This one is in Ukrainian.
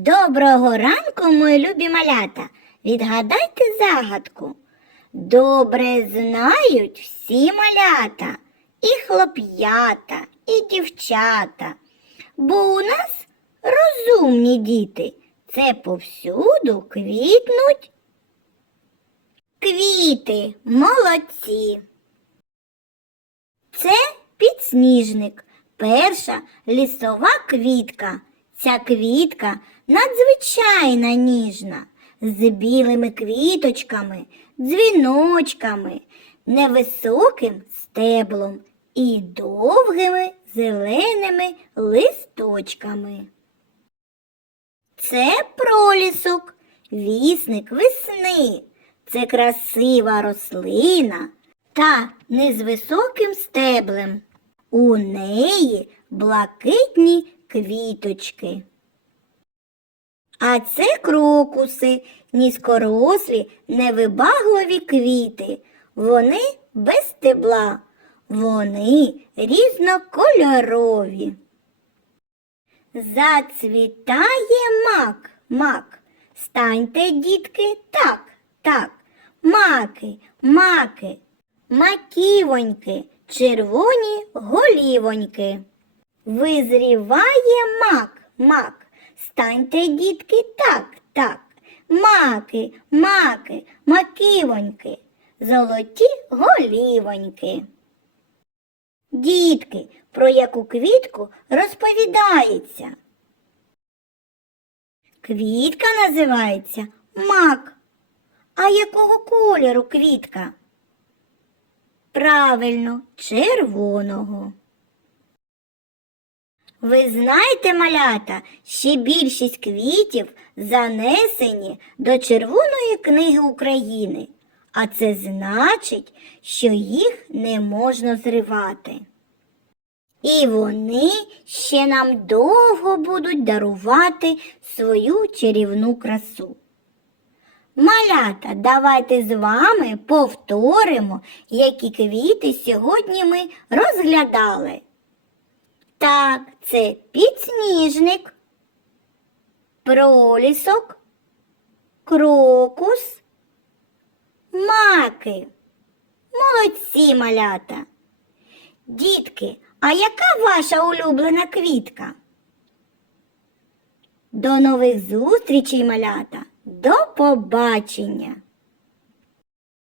Доброго ранку, мої любі малята. Відгадайте загадку. Добре знають всі малята, і хлоп'ята, і дівчата. Бо у нас розумні діти. Це повсюду квітнуть. Квіти, молодці. Це підсніжник, перша лісова квітка. Ця квітка надзвичайно ніжна, з білими квіточками, дзвіночками, невисоким стеблом і довгими зеленими листочками. Це пролісок, вісник весни. Це красива рослина та не високим стеблем. У неї блакитні квіточки. А це крокуси, низькорослі, невибагливі квіти. Вони без стебла, вони різнокольорові. Зацвітає мак, мак. Станьте, дітки, так, так. Маки, маки, маківоньки, червоні голівоньки. Визріває мак, мак. Станьте, дітки, так, так. Маки, маки, маківоньки, золоті голівоньки. Дітки, про яку квітку розповідається? Квітка називається мак. А якого кольору квітка? Правильно, червоного. Ви знаєте, малята, ще більшість квітів занесені до Червоної книги України, а це значить, що їх не можна зривати. І вони ще нам довго будуть дарувати свою чарівну красу. Малята, давайте з вами повторимо, які квіти сьогодні ми розглядали. Так, це підсніжник, пролісок, крокус, маки. Молодці малята. Дітки, а яка ваша улюблена квітка? До нових зустрічей, малята. До побачення!